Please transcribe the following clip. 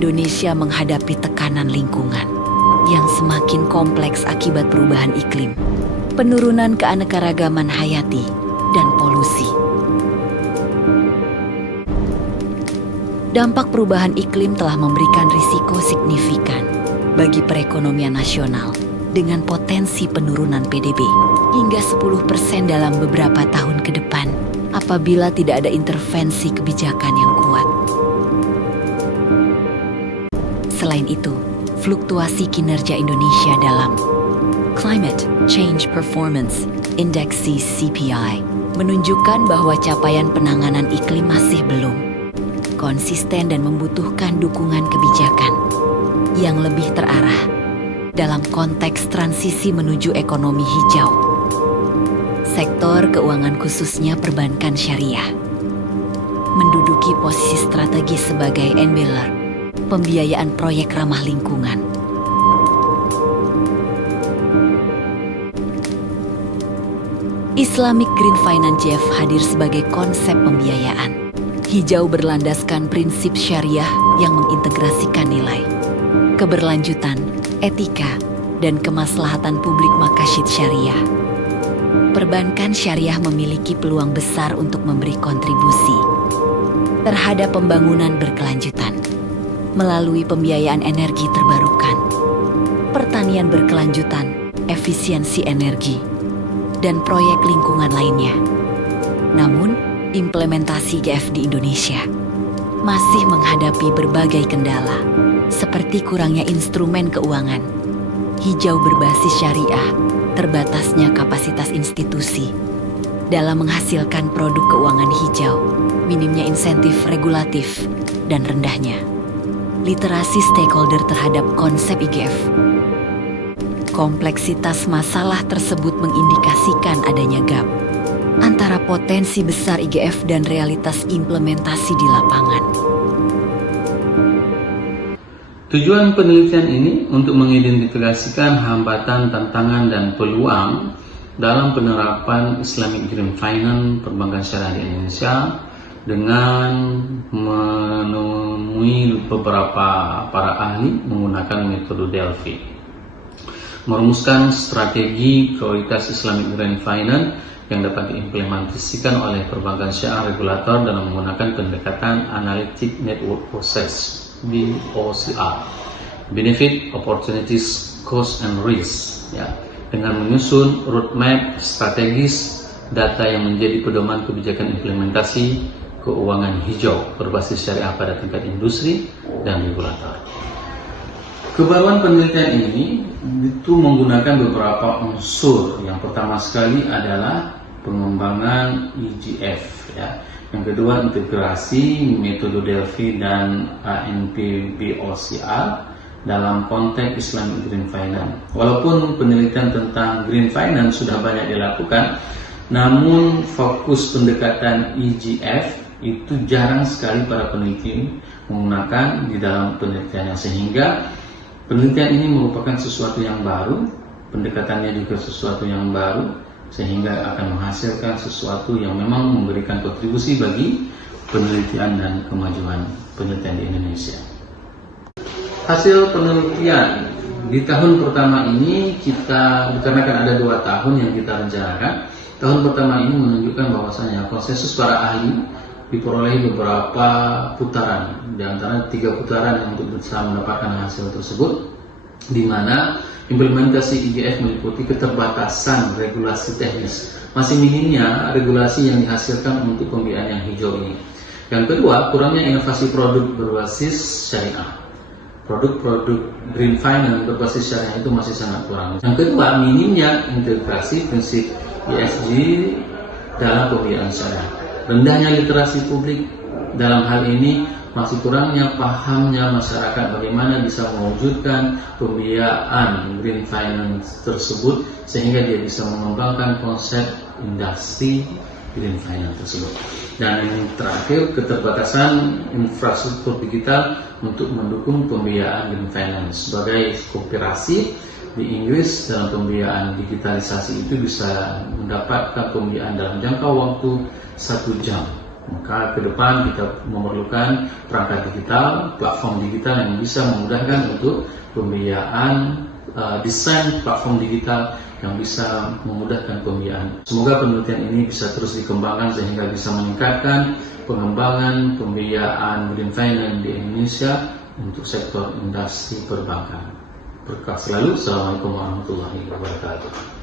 Indonesia menghadapi tekanan lingkungan yang semakin kompleks akibat perubahan iklim, penurunan keanekaragaman hayati, dan polusi. Dampak perubahan iklim telah memberikan risiko signifikan bagi perekonomian nasional dengan potensi penurunan PDB hingga 10% dalam beberapa tahun ke depan apabila tidak ada intervensi kebijakan yang kuat. Selain itu, fluktuasi kinerja Indonesia dalam Climate Change Performance Index CPI menunjukkan bahwa capaian penanganan iklim masih belum konsisten dan membutuhkan dukungan kebijakan yang lebih terarah dalam konteks transisi menuju ekonomi hijau. Sektor keuangan khususnya perbankan syariah menduduki posisi strategis sebagai enabler pembiayaan proyek ramah lingkungan. Islamic Green Finance JF hadir sebagai konsep pembiayaan hijau berlandaskan prinsip syariah yang mengintegrasikan nilai keberlanjutan, etika, dan kemaslahatan publik maqasid syariah. Perbankan syariah memiliki peluang besar untuk memberi kontribusi terhadap pembangunan berkelanjutan melalui pembiayaan energi terbarukan, pertanian berkelanjutan, efisiensi energi, dan proyek lingkungan lainnya. Namun, implementasi GF di Indonesia masih menghadapi berbagai kendala, seperti kurangnya instrumen keuangan hijau berbasis syariah, terbatasnya kapasitas institusi dalam menghasilkan produk keuangan hijau, minimnya insentif regulatif, dan rendahnya literasi stakeholder terhadap konsep IGF. Kompleksitas masalah tersebut mengindikasikan adanya gap antara potensi besar IGF dan realitas implementasi di lapangan. Tujuan penelitian ini untuk mengidentifikasikan hambatan, tantangan, dan peluang dalam penerapan Islamic Green Finance perbankan syariah di Indonesia dengan menemui beberapa para ahli menggunakan metode Delphi. Merumuskan strategi prioritas Islamic Green Finance yang dapat diimplementasikan oleh perbankan syariah regulator dalam menggunakan pendekatan Analytic Network Process (BOCR), Benefit, Opportunities, Cost, and Risk, ya, dengan menyusun roadmap strategis data yang menjadi pedoman kebijakan implementasi keuangan hijau berbasis syariah pada tingkat industri dan regulator. Kebaruan penelitian ini itu menggunakan beberapa unsur. Yang pertama sekali adalah pengembangan IGF, ya. Yang kedua, integrasi metode Delphi dan ANP-BOCR dalam konteks Islamic Green Finance. Walaupun penelitian tentang Green Finance sudah banyak dilakukan, namun fokus pendekatan IGF itu jarang sekali para peneliti menggunakan di dalam penelitiannya, sehingga penelitian ini merupakan sesuatu yang baru, pendekatannya juga sesuatu yang baru, sehingga akan menghasilkan sesuatu yang memang memberikan kontribusi bagi penelitian dan kemajuan penelitian di Indonesia. Hasil penelitian di tahun pertama ini dikarenakan ada 2 tahun yang kita rencanakan. Tahun pertama ini menunjukkan bahwasanya konsensus para ahli diperoleh beberapa putaran, di antara 3 putaran yang untuk bisa mendapatkan hasil tersebut, di mana implementasi IGF meliputi keterbatasan regulasi teknis, masih minimnya regulasi yang dihasilkan untuk pembiayaan yang hijau ini. Yang kedua, kurangnya inovasi produk berbasis syariah. Produk-produk Green Finance berbasis syariah itu masih sangat kurang. Yang kedua, minimnya integrasi prinsip ESG dalam pembiayaan syariah. Rendahnya literasi publik dalam hal ini, masih kurangnya pahamnya masyarakat bagaimana bisa mewujudkan pembiayaan Green Finance tersebut, sehingga dia bisa mengembangkan konsep industri Green Finance tersebut. Dan yang terakhir, keterbatasan infrastruktur digital untuk mendukung pembiayaan Green Finance. Sebagai kooperasi di Inggris, dalam pembiayaan digitalisasi itu bisa mendapatkan pembiayaan dalam jangka waktu 1 jam Maka ke depan kita memerlukan perangkat digital, platform digital yang bisa memudahkan untuk pembiayaan, desain platform digital yang bisa memudahkan pembiayaan. Semoga penelitian ini bisa terus dikembangkan sehingga bisa meningkatkan pengembangan pembiayaan green finance di Indonesia untuk sektor industri perbankan. Berkah selalu. Assalamualaikum warahmatullahi wabarakatuh.